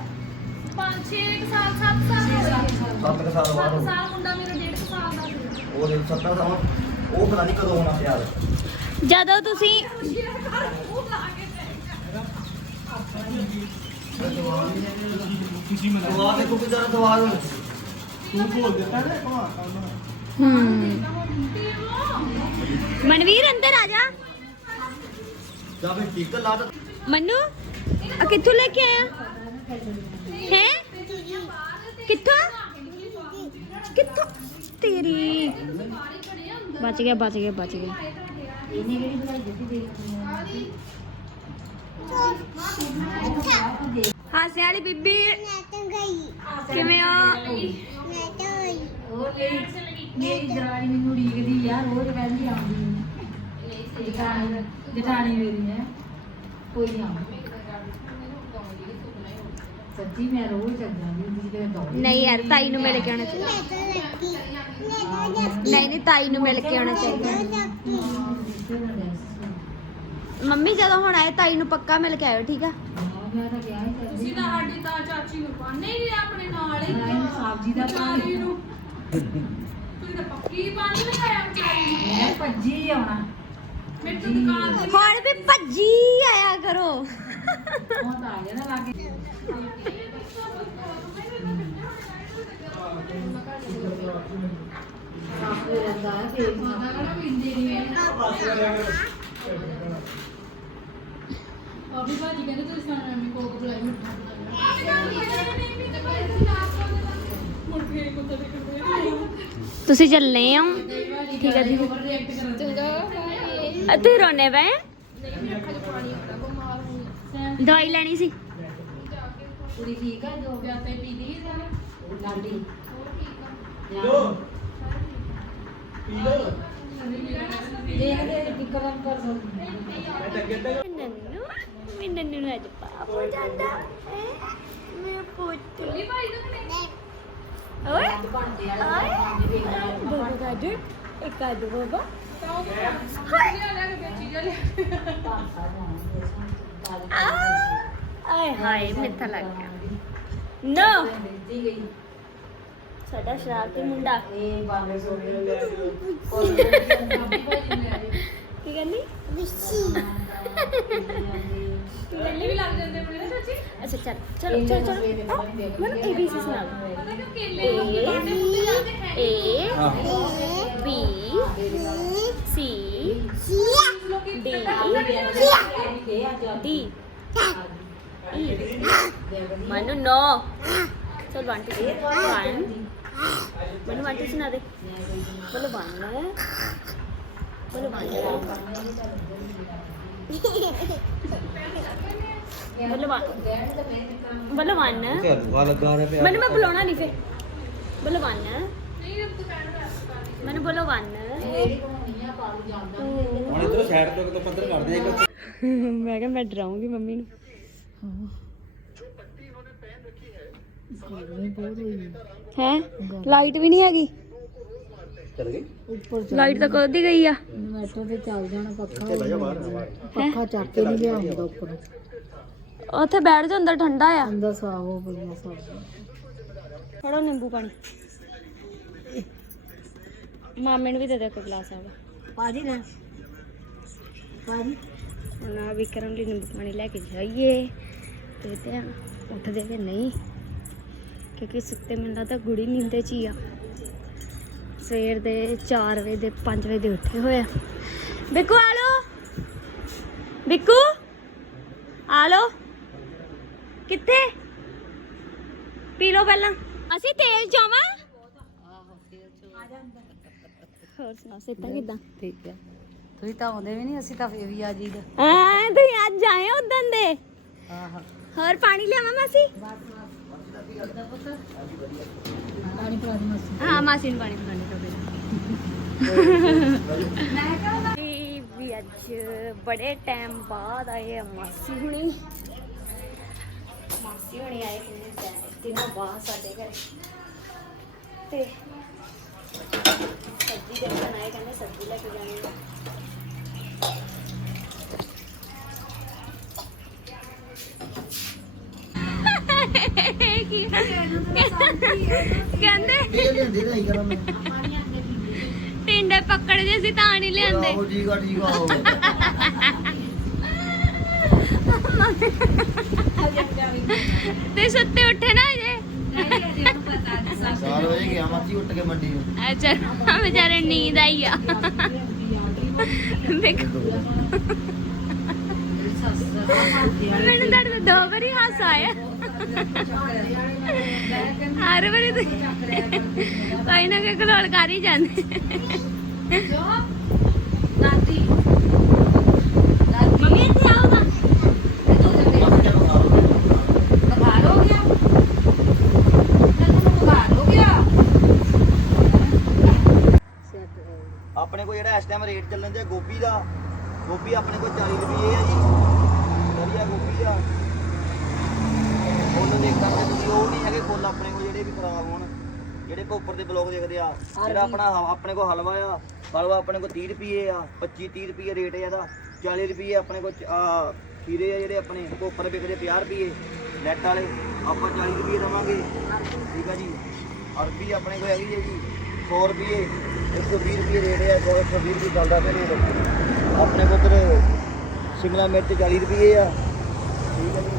5 6 ਸਾਲ 7 ਸਾਲ ਹੋ ਗਏ 7 ਸਾਲ ਬਾਅਦ ਹੋ 7 ਗਏ ਸਾਲ ਮੁੰਡਾ ਮੇਰਾ 1.5 ਸਾਲ ਦਾ ਸੀ ਉਹ ਦੇ 70 ਸਾਲ ਉਹ ਪਤਾ ਨਹੀਂ ਕਦੋਂ ਹੋਣਾ ਪਿਆਰ ਜਦੋਂ ਤੁਸੀਂ ਦਾ ਤੂੰ ਬੋਲ ਦਿੱਤਾ ਨਾ ਹੂੰ। ਮਨਵੀਰ ਅੰਦਰ ਆ ਜਾ। ਜਾਂ ਫਿਰ ਟਿਕ ਲਾ ਤਾ ਮੰਨੂ ਆ ਕਿੱਥੋਂ ਲੈ ਕੇ ਆਇਆ? ਹੈ? ਕਿੱਥੋਂ? ਕਿੱਥੋਂ? ਤੇਰੀ। ਬਚ ਗਿਆ ਬਚ ਗਿਆ ਬਚ ਗਿਆ। ਇਹਨੇ ਕਿਹੜੀ ਬਣਾਈ ਦਿੱਤੀ ਦੇਖ ਹਾਸੇ ਵਾਲੀ ਬੀਬੀ, ਕਿਵੇਂ ਹੋ ਉਹ ਮੇਰੀ ਮੇਰੀ ਦਰਾਣੀ ਮੈਨੂੰ ਉਡੀਕਦੀ ਆ ਰੋਜ਼ ਕਹਿੰਦੀ ਆਉਂਦੀ ਜਠਾਣੀ ਮੇਰੀ ਹੈ? ਕੋਈ ਨਹੀਂ ਆਉਂਦੀ। ਸੱਚੀ ਮੈਂ ਰੋਜ਼ ਚੱਲ ਜਾਂਦੀ ਹੁੰਦੀ ਸੀ ਤੇ ਦੌੜ ਨਹੀਂ ਯਾਰ ਤਾਈ ਨੂੰ ਮਿਲ ਕੇ ਆਉਣਾ ਚਾਹੀਦਾ। ਨਹੀਂ ਨਹੀਂ ਤਾਈ ਨੂੰ ਮਿਲ ਕੇ ਆਉਣਾ ਚਾਹੀਦਾ। ਮੰਮੀ ਜਦੋਂ ਹੁਣ ਆਏ ਤਾਈ ਨੂੰ ਪੱਕਾ ਮਿਲ ਕੇ ਆਇਓ ਠੀਕ ਆ? ਮੈਂ ਤਾਂ ਕਿਹਾ ਹੀ ਕਰਦੀ ਤੁਸੀਂ ਤਾਂ ਸਾਡੀ ਤਾਂ ਚਾਚੀ ਨੂੰ ਪਾਣੇ ਹੀ ਆਪਣੇ ਨਾਲ ਹੀ। ਮੈਂ ਇਹਨੂੰ ਸਬਜ਼ੀ ਦਾ ਵਿਚਾਰੀ ਪਾਣੀ ਨੂੰ। ਤੁਸੀਂ ਤਾਂ ਪੱਕੀ ਪਾਣੀ ਲਗਾਇਆ ਵਿਚਾਰੀ ਨੂੰ? ਮੈਂ ਭੱਜੀ ਆਉਣਾ। ਮੇਰੇ ਤੋਂ ਦੁਕਾਨ ਤੇ ਹੁਣ ਵੀ ਭੱਜੀ ਆਇਆ ਕਰੋ। ਉਹ ਤਾਂ ਆ ਗਿਆ ਨਾ ਲਾਗੇ। ਅਭੀ ਭਾਜੀ ਕਹਿੰਦੇ ਤੁਸੀਂ ਸਾਨੂੰ ਐਵੇਂ ਕੋਕ ਬੁਲਾਈ ਮਿੱਠਾ ਤੁਸੀਂ ਚੱਲੇ ਹੋ? ਠੀਕ ਹੈ ਜੀ। ਅਤੇ ਰੋਣੇ ਵੇ ਦਵਾਈ ਲੈਣੀ ਸੀ। ਕੁੜੀ ਠੀਕ ਹੈ ਜੋ? ਜਾਂ ਤੇ ਪੀ ਲਈ ਸਾਰਾ ਲਾਡੀ। ਲੋ। ਪੀ ਲੋ। ਦੇਖ ਦੇ ਟਿਕਰਮ ਕਰ ਸਕਦੀ ਨੰਨੂ ਮੈਂ ਨੰਨੂ ਨੂੰ ਅੱਜ ਪਾਪੂ ਜਾਂਦਾ ਮੇਰੇ ਪੁੱਤ ਨਹੀਂ ਭਾਈ ਤਾਂ ਓਏ ਭਾਂਡੇ ਵਾਲਾ ਬਾਬਾ ਗਾਜਰ ਇੱਕ ਆਦ ਬਾਬਾ ਤਾਂ ਉਹ ਹਾਏ। ਲੈ ਕੇ ਜਾ ਭਾਂਡਾ ਜਾਣਾ ਆ ਆਏ ਹਾਏ ਮਿੱਠਾ ਲੱਗ ਗਿਆ ਨੋ ਦਿੱਤੀ ਗਈ ਸਾਡਾ ਸ਼ਰਾਰਤੀ ਮੁੰਡਾ ਇਹ ਬਾਲੇ ਸੋਨੇ ਲੈ ਲਿਓ ਭਾਬੀ ਭਾਜੀ ਨੇ ਲੈ ਆਏ ਕੀ ਕਹਿੰਦੀ ਕੇਲੇ ਵੀ ਲੱਗ ਜਾਂਦੇ ਬਣੇ ਨਾ ਚਾਚੀ ਅੱਛਾ ਚੱਲ ਚਲੋ ਚਲੋ ਚਲੋ ਮੈਨੂੰ ਏਬੀਸੀ ਸੁਣਾ ਦਿਓ ਪਤਾ ਕਿ ਕੇਲੇ ਲੋਕੀ ਬਾਟੇ ਮੁੱਤੇ ਜਾਂਦੇ ਹੈ ਏ ਆਹੋ ਬੀ ਸੀ ਲੋਕੀ ਡੀ ਡੀ ਈ ਮਨੂ ਨੋ ਚਲ ਵਨ ਟੂ ਵਨ ਮਨੂ ਵਨ ਟੂ ਸੁਣਾ ਦੇ ਬੋਲੋ ਵਨ ਬੋਲੋ ਵਨ ਬਲਵਾਨ ਬਲਵਾਨ ਝਲੂਆ ਲੱਗਾ ਰਿਹਾ ਪਿਆ ਮੈਨੂੰ ਮੈਂ ਬੁਲਾਉਣਾ ਨਹੀਂ ਫੇ ਬਲਵਾਨ ਮੈਨੂੰ ਬਲਵਾਨ ਹੁਣ ਇਧਰੋਂ ਸਾਈਡ ਤੋਂ ਤੋਂ ਪੱਧਰ ਕਰਦੇ ਇੱਕ ਮੈਂ ਕਿਹਾ ਮੈਂ ਡਰਾਉਂਗੀ ਮੰਮੀ ਨੂੰ। ਹੈ? ਲਾਈਟ ਵੀ ਨਹੀਂ ਹੈਗੀ? ਚੱਲ ਗਈ? ਲਾਈਟ ਤਾਂ ਕਦੋਂ ਦੀ ਗਈ ਆ। ਇਨਵਰਟਰ ਤੇ ਚੱਲ ਜਾਣਾ ਪੱਖਾ ਪੱਖਾ ਚੱਕ ਕੇ ਨਹੀਂ ਲਿਆ ਹੁੰਦਾ ਉੱਪਰ। ਉੱਥੇ ਬੈਠ ਜਾ ਅੰਦਰ ਠੰਡਾ ਆ। ਅੰਦਰ ਸਾਹ ਹੋ ਪਈਆਂ ਸਭ ਫੜੋ ਨਿੰਬੂ ਪਾਣੀ। ਮਾਮੇ ਨੂੰ ਵੀ ਦੇ ਦੇ ਇੱਕ ਗਲਾਸ ਆ ਪਾਜੀ ਲੈ ਪਾਜੀ ਆ ਵਿਕਰਮ ਲਈ ਨਿੰਬੂ ਪਾਣੀ ਲੈ ਕੇ ਜਾਈਏ। ਤੇ ਤੇ ਉੱਠਦੇ ਕਿ ਨਹੀਂ? ਕਿਉਂਕਿ ਸੁੱਤੇ ਮੈਨੂੰ ਲੱਗਦਾ ਗੁੜੀ ਨੀਂਦੇ ਚ ਹੀ ਆ। ਸਵੇਰ ਦੇ 4 ਵਜੇ ਦੇ 5 ਵਜੇ ਦੇ ਉੱਠੇ ਹੋਏ ਆ। ਬਿੱਕੂ ਆ ਲੋ ਬਿੱਕੂ ਆ ਲੋ ਕਿੱਥੇ? ਪੀ ਲੋ ਪਹਿਲਾਂ। ਅਸੀਂ ਤੇਲ ਜਾਵਾਂ ਹੋਰ ਸੁਣਾ ਸਿੱਤਾ ਕਿਦਾਂ? ਠੀਕ ਹੈ। ਤੁਸੀਂ ਤਾਂ ਆਉਂਦੇ ਵੀ ਨਹੀਂ ਅਸੀਂ ਤਾਂ ਫੇਰ ਵੀ ਆ ਜੀਦਾ ਹਾਂ ਤੁਸੀਂ ਅੱਜ ਆਏ ਉਦੋਂ ਦੇ। ਆਹ ਹੋਰ ਪਾਣੀ ਲਿਆਵਾਂ ਮਾਸੀ? ਹਾਂ, ਮਾਸੀ ਨੂੰ ਪਾਣੀ ਪਿਲਾਣੇ ਤੋਂ ਵੀ ਵੀ ਅੱਜ ਬੜੇ ਟਾਈਮ ਬਾਅਦ ਆਏ ਮਾਸੀ ਹੁਣੀ। ਮਾਸੀ ਹੁਣੀ ਆਏ ਕਿੰਨੇ ਦਿਨਾਂ ਬਾਅਦ ਸਾਡੇ ਘਰ। ਤੇ ਸਬਜ਼ੀ ਦੇਖਣ ਆਏ, ਕਹਿੰਦੇ ਸਬਜ਼ੀ ਲੈ ਕੇ ਜਾਣੀ ਆ ਕੀ ਕਹਿੰਦੇ ਲਿਆਂਦੇ ਤਾਂ ਹੀ ਕਰਾਂ ਮੈਂ ਟਿੰਡੇ ਪਕੜ ਜੇ ਸੀ ਤਾਂ ਨਹੀਂ ਲਿਆਂਦੇ। ਆਹੋ ਠੀਕ ਆ ਠੀਕ ਆ ਹੋ ਤੇ ਸੁੱਤੇ ਉੱਠੇ ਨਾ ਜੇ ਸਾਲ ਵਜੇ ਗਿਆ ਮਾਤੀ ਉੱਠ ਕੇ ਮੰਡੀ ਨੂੰ। ਅੱਛਾ ਵਿਚਾਰੇ ਨੀਂਦ ਆਈ ਆ। ਦੇਖੋ। ਮੈਨੂੰ ਤਾਂ ਦੋ ਵਾਰੀ ਹਾਸਾ ਆਇਆ। ਹਰ ਵਾਰੀ ਤੇ ਕੋਈ ਨਾ ਕੋਈ ਕਲੋਲ ਕਰ ਹੀ ਜਾਂਦੇ। ਦਾਦੀ ਮੰਮੀ ਇੱਥੇ ਆਓ ਤਾਂ। ਬੁਖਾਰ ਹੋ ਗਿਆ ਬੁਖਾਰ ਹੋ ਗਿਆ ਆਪਣੇ ਕੋਲ ਜਿਹੜਾ ਇਸ ਟਾਈਮ ਰੇਟ ਚੱਲਣ ਦੇ ਗੋਭੀ ਦਾ ਗੋਭੀ ਆਪਣੇ ਕੋਲ 40 ਰੁਪਏ ਆ ਜੀ। ਵਧੀਆ ਗੋਭੀ ਆ। ਦੇਖ ਸਕਦੇ ਤੁਸੀਂ ਉਹ ਨਹੀਂ ਹੈਗੇ ਫੁੱਲ ਆਪਣੇ ਕੋਲ ਜਿਹੜੇ ਵੀ ਖਰਾਬ ਹੋਣ। ਜਿਹੜੇ ਕੋ ਉੱਪਰ ਦੇ ਬਲੌਗ ਦੇਖਦੇ ਆ ਜਿਹੜਾ ਆਪਣਾ ਹ- ਆਪਣੇ ਕੋਲ ਹਲਵਾ ਆ ਹਲਵਾ ਆਪਣੇ ਕੋਲ 30 ਰੁਪਏ ਆ 25 30 ਰੁਪਏ ਰੇਟ ਆ ਇਹਦਾ। 40 ਰੁਪਏ ਆਪਣੇ ਕੋਲ ਚ- ਆ ਖੀਰੇ ਆ ਜਿਹੜੇ ਆਪਣੇ ਉੱਪਰ ਵਿਕਦੇ 50 ਰੁਪਏ ਨੈਟ ਵਾਲੇ। ਆਪਾਂ 40 ਰੁਪਏ ਦਵਾਂਗੇ। ਠੀਕ ਆ ਜੀ। ਅਰਬੀ ਆਪਣੇ ਕੋਲ ਹੈਗੀ ਹੈ ਜੀ 100 ਰੁਪਏ 120 ਰੁਪਏ ਰੇਟ ਹੈ 100 120 ਰੁਪਏ ਚੱਲਦਾ ਪਿਆ ਰੇਟ। ਆਪਣੇ ਕੋਲ ਉੱਧਰ ਸ਼ਿਮਲਾ ਮਿਰਚ 40 ਰੁਪਏ ਆ। ਠੀਕ ਹੈ ਜੀ।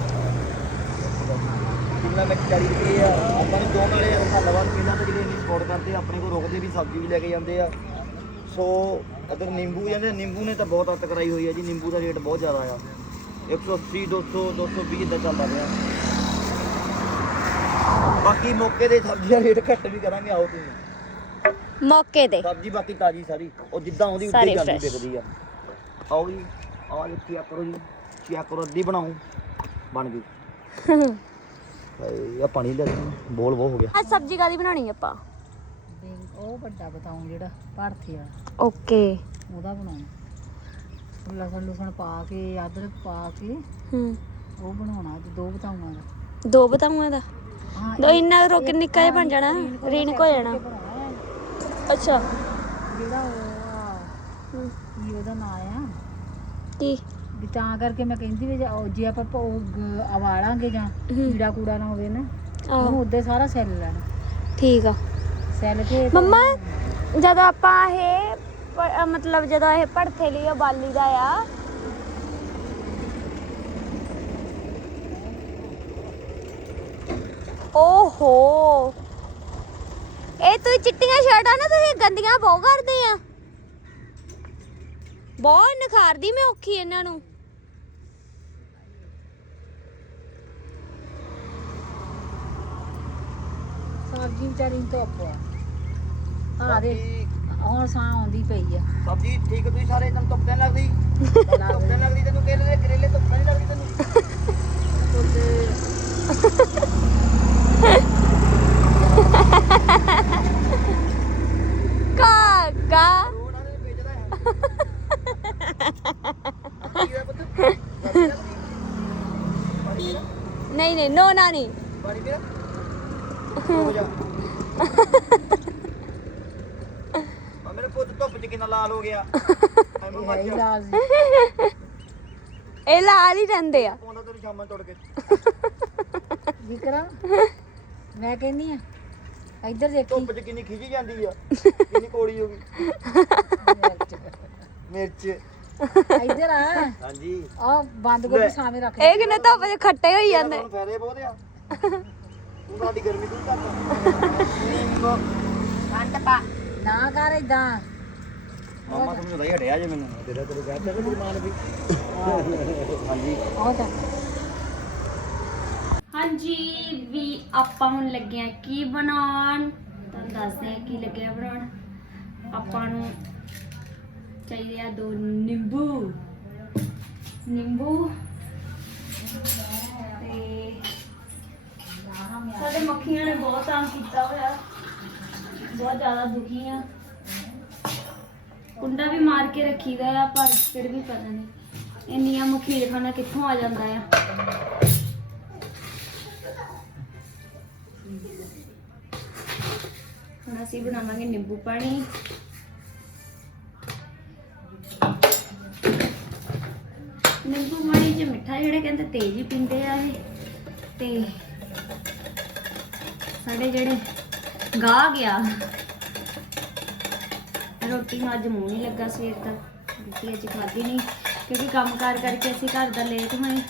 ਸ਼ਿਮਲਾ ਮਿਰਚ 40 ਰੁਪਏ ਆ ਆਪਾਂ ਨੂੰ ਦੋਨ ਵਾਲੇ ਹਲਵਾ ਇਹਨਾਂ ਤੋਂ ਜਿਹੜੇ ਇੰਨੀ ਸਪੋਰਟ ਕਰਦੇ ਆ, ਆਪਣੇ ਕੋਲ ਰੁਕਦੇ ਵੀ ਸਬਜ਼ੀ ਵੀ ਲੈ ਕੇ ਜਾਂਦੇ ਆ। ਸੋ ਅਦਰ ਨਿੰਬੂ ਜਾਂਦੇ ਨਿੰਬੂ ਨੇ ਤਾਂ ਬਹੁਤ ਕਰਾਈ ਹੋਈ ਹੈ ਜੀ ਨਿੰਬੂ ਦਾ ਰੇਟ ਬਹੁਤ ਜ਼ਿਆਦਾ ਆ। 180 200 220 ਇਦਾਂ ਚੱਲਦਾ ਪਿਆ। ਬਾਕੀ ਮੌਕੇ ਦੇ ਸਬਜ਼ੀ ਦਾ ਰੇਟ ਘੱਟ ਵੀ ਕਰਾਂਗੇ ਆਓ ਤੁਸੀਂ। ਮੌਕੇ ਤੇ ਸਬਜ਼ੀ ਬਾਕੀ ਤਾਜੀ ਸਾਰੀ ਉਹ ਜਿੱਦਾਂ ਸਾਰੀ ਹੀ ਜਾਂਦੀ fresh। ਵਿਕਦੀ ਆ। ਆਓ ਜੀ ਆ ਜੀ ਚੈੱਕ ਕਰੋ ਜੀ ਚੈੱਕ ਕਰੋ ਅੱਧੀ ਬਣਾਓ ਬਣ ਗਈ। ਆ ਪਾਣੀ ਲੈ ਬੋਲ ਬਹੁਤ ਹੋ ਗਿਆ। ਅੱਜ ਸਬਜ਼ੀ ਕਾਦੀ ਬਣਾਉਣੀ ਆਪਾਂ? ਉਹ ਵੱਡਾ ਬਤਾਉਂ ਜਿਹੜਾ ਭਰਥੇ ਆ ਓਕੇ। ਉਹਦਾ ਬਣਾਉਣਾ। ਲਸਣ ਲੁਸਣ ਪਾ ਕੇ ਅਦਰਕ ਪਾ ਕੇ ਹੂੰ। ਉਹ ਬਣਾਉਣਾ ਅੱਜ ਦੋ ਬਤਾਉਂਗਾ ਦਾ। ਦੋ ਬਤਾਊਆਂ ਦਾ? ਹਾਂ ਦੋ ਇੰਨਾ ਰੋਕ ਨਿੱਕਾ ਜਿਹਾ ਬਣ ਜਾਣਾ ਰੀਨਕ ਹੋ ਜਾਣਾ। ਅੱਛਾ। ਜਿਹੜਾ ਉਹ ਆ ਹੂੰ। ਕੀ ਉਹਦਾ ਨਾਂ ਆ? ਕੀ? ਵੀ ਤਾਂ ਕਰਕੇ ਮੈਂ ਕਹਿੰਦੀ ਵੀ ਜੇ ਉਹ- ਜੇ ਆਪਾਂ ਭੋਗ ਅਵਾਲਾਂਗੇ ਜਾਂ ਹੂੰ। ਕੀੜਾ ਕੂੜਾ ਨਾ ਹੋਵੇ ਨਾ ਆਹੋ। ਉਹਨੂੰ ਉੱਦੇ ਸਾਰਾ ਸੈੱਲ ਲੈਣਾ। ਠੀਕ ਆ। ਸੈੱਲ ਕੇ ਮੰਮਾ ਜਦੋਂ ਆਪਾਂ ਇਹ ਪ- ਅ, ਮਤਲਬ ਜਦੋਂ ਇਹ ਭੜਥੇ ਲਈ ਉਬਾਲੀ ਦਾ ਆ ਓਹੋ। ਇਹ ਤੁਸੀਂ ਚਿੱਟੀਆਂ ਸ਼ਰਟਾਂ ਨਾ ਤੁਸੀਂ ਗੰਦੀਆਂ ਬਹੁਤ ਕਰਦੇ ਆ। ਬਹੁਤ ਨਖਾਰਦੀ ਮੈਂ ਔਖੀ ਇਹਨਾਂ ਨੂੰ। ਸਬਜ਼ੀ ਵਿਚਾਰੀ ਨੂੰ ਧੁੱਪ ਆ। ਬਾਕੀ ਹੁਣ ਸਾਂ ਆਉਂਦੀ ਪਈ ਆ। ਸਬਜ਼ੀ ਠੀਕ ਤੁਸੀਂ ਸਾਰੇ ਤੈਨੂੰ ਧੁੱਪ ਨਹੀਂ ਲੱਗਦੀ? ਧੁੱਪ ਨਹੀਂ ਲੱਗਦੀ ਤੈਨੂੰ ਕੇਲੇ ਦੇ ਕਰੇਲੇ ਧੁੱਪ ਨਹੀਂ ਲੱਗਦੀ ਤੈਨੂੰ। ਕਾਕਾ। ਨਹੀਂ ਨਹੀਂ ਨੋ ਨਾ ਨਹੀਂ। ਪਾਣੀ ਪੀਣਾ ਹੋ। ਜਾ ਆ ਮੇਰੇ ਪੁੱਤ ਧੁੱਪ ਚ ਕਿੰਨਾ ਲਾਲ ਹੋ ਗਿਆ। ਐਵੇਂ ਮਰ ਜਾ ਲਾਲ ਇਹ ਲਾਲ ਹੀ ਰਹਿੰਦੇ ਆ। ਉਹਨਾਂ ਤੇਰੀ ਸ਼ਾਮਾਂ ਤੋੜ ਕੇ ਵਿਕਰਮ ਮੈਂ ਕਹਿੰਨੀ ਆ ਇੱਧਰ ਦੇਖੀ। ਧੁੱਪ ਚ ਕਿੰਨੀ ਖਿਜੀ ਜਾਂਦੀ ਆ। ਕਿੰਨੀ ਕੋੜੀ ਹੋ ਗਈ। ਮਿਰਚ। ਇੱਧਰ ਆ। ਹਾਂਜੀ। ਆ ਬੰਦ ਗੋਭੀ ਸਾਹਮਣੇ ਰੱਖ ਇਹ ਕਿੰਨੇ ਧੁੱਪ 'ਚ ਖੱਟੇ ਹੋਈ ਜਾਂਦੇ। ਤੁਹਾਨੂੰ ਫਾਇਦੇ ਬਹੁਤ ਆ। ਤੂੰ ਸਾਡੀ ਗਰਮੀ ਦੂਰ ਕਰਦਾ ਨਾ ਕਰ ਇਦਾਂ ਮਾਮਾ ਸਮਝਦਾ ਹੀ ਹਟਿਆ ਜੇ ਮੈਨੂੰ। ਤੇਰਾ ਤੇਰੇ ਕਹਿ ਤਾ ਕਿ ਮਾਨ ਵੀ। ਹਾਂਜੀ। ਉਹ ਤਾਂ ਹਾਂਜੀ ਵੀ ਆਪਾਂ ਹੁਣ ਲੱਗੇ ਆ ਕੀ ਬਣਾਉਣ? ਤੁਹਾਨੂੰ ਦੱਸਦੇ ਆ ਕੀ ਲੱਗਿਆ ਬਣਾਉਣ। ਆਪਾਂ ਨੂੰ ਚਾਹੀਦੇ ਆ ਦੋ ਨਿੰਬੂ। ਨਿੰਬੂ। ਸਾਡੇ ਮੱਖੀਆਂ ਨੇ ਬਹੁਤ ਤੰਗ ਕੀਤਾ ਹੋਇਆ। ਬਹੁਤ ਜ਼ਿਆਦਾ ਦੁਖੀ ਆ। ਕੁੰਡਾ ਵੀ ਮਾਰ ਕੇ ਰੱਖੀਦਾ ਆ, ਪਰ ਫਿਰ ਵੀ ਪਤਾ ਨਹੀਂ ਇੰਨੀਆਂ ਮਖੀਰ ਖਾਣਾ ਕਿੱਥੋਂ ਆ ਜਾਂਦਾ ਆ। ਹੁਣ ਅਸੀਂ ਬਣਾਵਾਂਗੇ ਨਿੰਬੂ ਪਾਣੀ। ਨਿੰਬੂ ਪਾਣੀ ਚ ਮਿੱਠਾ ਜਿਹੜੇ ਕਹਿੰਦੇ ਤੇਜ਼ ਹੀ ਪੀਂਦੇ ਆ ਇਹ। ਤੇ ਸਾਡੇ ਜਿਹੜੇ ਗਾਹ ਗਿਆ ਰੋਟੀ ਨੂੰ ਅੱਜ ਮੂੰਹ ਨਹੀਂ ਲੱਗਾ ਸਵੇਰ ਦਾ, ਰੋਟੀ ਅੱਜ ਖਾਧੀ ਨਹੀਂ, ਕਿਉਂਕਿ ਕੰਮ ਕਾਰ ਕਰਕੇ ਅਸੀਂ ਘਰ ਦਾ ਲੇਟ ਹੋਏ।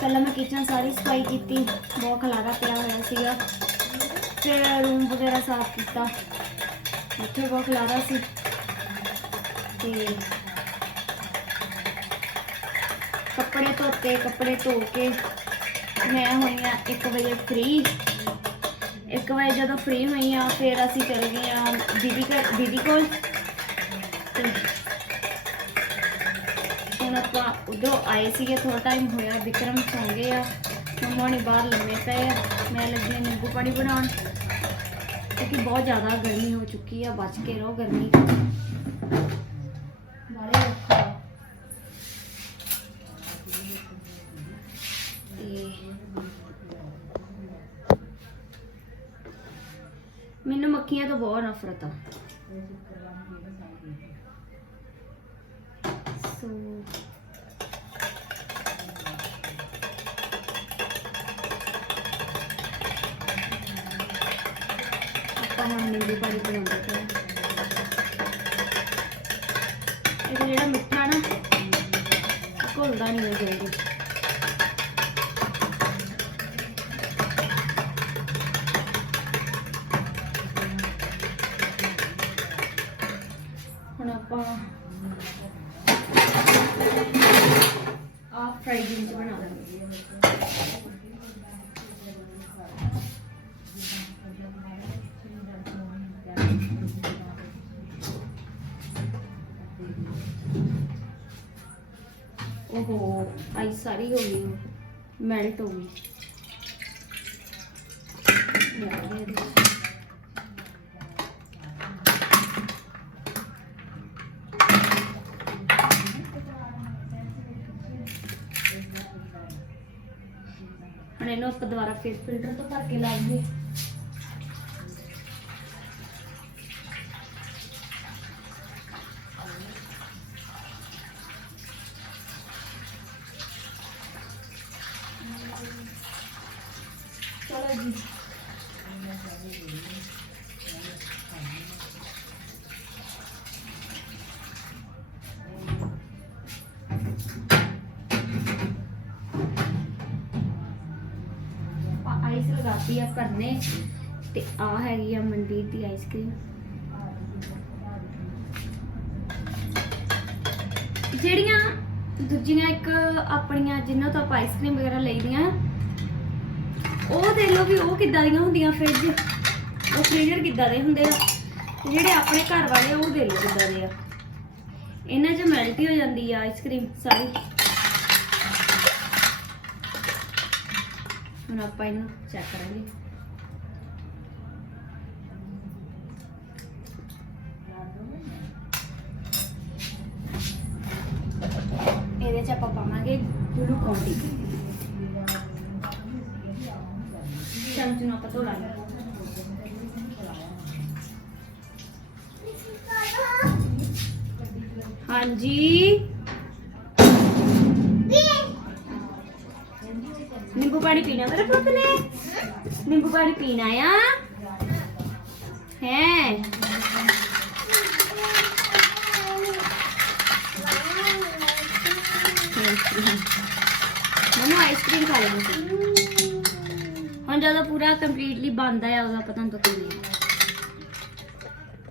ਪਹਿਲਾਂ ਮੈਂ ਕਿਚਨ ਸਾਰੀ ਸਫ਼ਾਈ ਕੀਤੀ, ਬਹੁਤ ਖਲਾਰਾ ਪਿਆ ਹੋਇਆ ਸੀਗਾ। ਫਿਰ ਰੂਮ ਵਗੈਰਾ ਸਾਫ਼ ਕੀਤਾ ਉੱਥੇ ਬਹੁਤ ਖਲਾਰਾ ਸੀ। ਤੇ ਕੱਪੜੇ ਧੋਤੇ, ਕੱਪੜੇ ਧੋ ਕੇ ਮੈਂ ਹੋਈ ਆ 1 ਵਜੇ ਫ੍ਰੀ 1 ਵਜੇ ਜਦੋਂ ਫ੍ਰੀ ਹੋਈ ਆ, ਫਿਰ ਅਸੀਂ ਚਲੇ ਗਏ ਆ ਦੀਦੀ ਘਰ, ਦੀਦੀ ਕੋਲ। ਤੇ ਹੁਣ ਆਪਾਂ ਉਧਰੋਂ ਆਏ ਸੀਗੇ ਥੋੜਾ ਟਾਈਮ ਹੋਇਆ, ਵਿਕਰਮ ਸੌਂ ਗਏ ਆ। ਮੰਮਾ ਨੇ ਬਾਹਰ ਲੰਮੇ ਪਏ ਆ। ਮੈਂ ਲੱਗੀ ਆ ਨਿੰਬੂ ਪਾਣੀ ਬਣਾਉਣ। ਕਿਉਂਕਿ ਬਹੁਤ ਜ਼ਿਆਦਾ ਗਰਮੀ ਹੋ ਚੁੱਕੀ ਆ, ਬਚ ਕੇ ਰਹੋ ਗਰਮੀ। ਤੋਂ ਮੱਖੀਆਂ ਤੋਂ ਬਹੁਤ ਨਫ਼ਰਤ ਆ ਸੋ ਆਪਾਂ ਹੁਣ ਨਿੰਬੂ ਪਾਣੀ ਬਣਾਉਂਦੇ ਪਏ ਹਾਂ। ਇਹ ਜਿਹੜਾ ਮਿੱਠਾ ਨਾ ਇਹ ਘੁਲਦਾ ਨਹੀਂ ਹੈ ਜਲਦੀ ਹੁਣ ਆਪਾਂ ਆ ਫਰਾਈ ਬਣਾ ਓਹੋ ਆਈ ਸਾਰੀ ਹੋ ਗਈ ਮੈਲਟ ਹੋ ਗਈ ਲੈ ਦੇ ਇਹਦੇ ਵਿੱਚ। ਹੁਣ ਇਹਨੂੰ ਆਪਾਂ ਦੁਬਾਰਾ ਫਿਰ ਫਿਲਟਰ ਤੋਂ ਭਰ ਕੇ ਲਾਉਂਗੇ ਚਲੋ ਜੀ ਆਪਾਂ ਆਈਸ ਆ ਕਰਨੇ। ਤੇ ਆ ਹੈਗੀ ਆ ਮਨਦੀਪ ਦੀ ਆਈਸਕ੍ਰੀਮ ਜਿਹੜੀਆਂ ਦੂਜੀਆਂ ਇੱਕ ਆਪਣੀਆਂ ਜਿਨ੍ਹਾਂ ਤੋਂ ਆਪਾਂ ਆਈਸਕ੍ਰੀਮ ਵਗੈਰਾ ਲਈਦੀਆਂ ਉਹ ਦੇ ਲਓ ਵੀ ਉਹ ਕਿੱਦਾਂ ਦੀਆਂ ਹੁੰਦੀਆਂ ਫ੍ਰਿਜ ਉਹ ਫ੍ਰੀਜ਼ਰ ਕਿੱਦਾਂ ਦੇ ਹੁੰਦੇ ਆ। ਤੇ ਜਿਹੜੇ ਆਪਣੇ ਘਰ ਵਾਲੇ ਆ, ਉਹ ਦੇ ਲਓ ਕਿੱਦਾਂ ਦੇ ਆ। ਇਹਨਾਂ 'ਚ ਮੈਲਟ ਹੋ ਜਾਂਦੀ ਆ ਆਈਸਕ੍ਰੀਮ ਸਾਰੀ। ਹੁਣ ਆਪਾਂ ਇਹਨੂੰ ਚੈੱਕ ਕਰਾਂਗੇ। ਇਹਦੇ ਚ ਆਪਾਂ ਪਾਵਾਂਗੇ ਗਲੂਕੋਨ ਡੀ ਚਮਚ ਨੂੰ ਆਪਾਂ ਧੋ ਹਾਂਜੀ। ਪਾਣੀ ਪੀਣਾ ਮੇਰੇ ਪੁੱਤ ਨੇ? ਨਿੰਬੂ ਪਾਣੀ ਪੀਣਾ ਆ? ਹੈ? ਮਮਾ ਆਈਸਕ੍ਰੀਮ ਖਾ ਲੈਣੀ ਹੁਣ ਜਦੋਂ ਪੂਰਾ ਕੰਪਲੀਟਲੀ ਬੰਦ ਆ ਉਹਦਾ ਪਤਾ ਨਹੀਂ ਤਾਂ ਕੀ